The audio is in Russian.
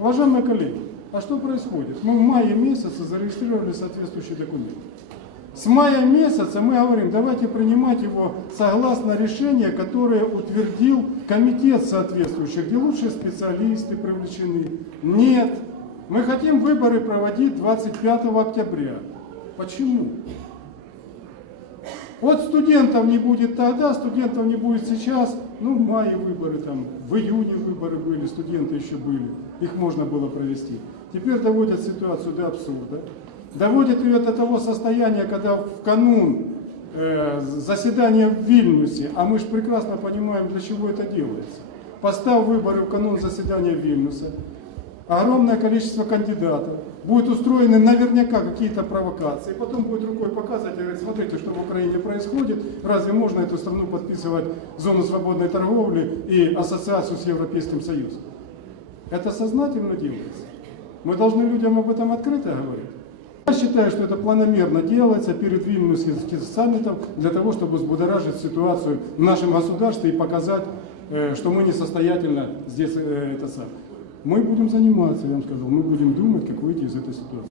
Уважаемые коллеги, а что происходит? Мы в мае месяце зарегистрировали соответствующий документ. С мая месяца мы говорим, давайте принимать его согласно решению, которое утвердил комитет соответствующий, где лучшие специалисты привлечены. Нет, мы хотим выборы проводить 25 октября. Почему? Вот студентов не будет тогда, студентов не будет сейчас. Ну, в мае выборы, там, в июне выборы были, студенты еще были. Их можно было провести. Теперь доводят ситуацию до абсурда. Доводят ее до того состояния, когда в канун э, заседания в Вильнюсе, а мы же прекрасно понимаем, для чего это делается. Постав выборы в канун заседания Вильнюса, огромное количество кандидатов, будут устроены наверняка какие-то провокации, потом будет рукой показывать и говорить, смотрите, что в Украине происходит, разве можно эту страну подписывать зону свободной торговли и ассоциацию с Европейским Союзом? Это сознательно делается. Мы должны людям об этом открыто говорить. Я считаю, что это планомерно делается перед Вильнюсским саммитом для того, чтобы взбудоражить ситуацию в нашем государстве и показать, э, что мы несостоятельно здесь э, это самое. Мы будем заниматься, я вам сказал, мы будем думать, как выйти из этой ситуации.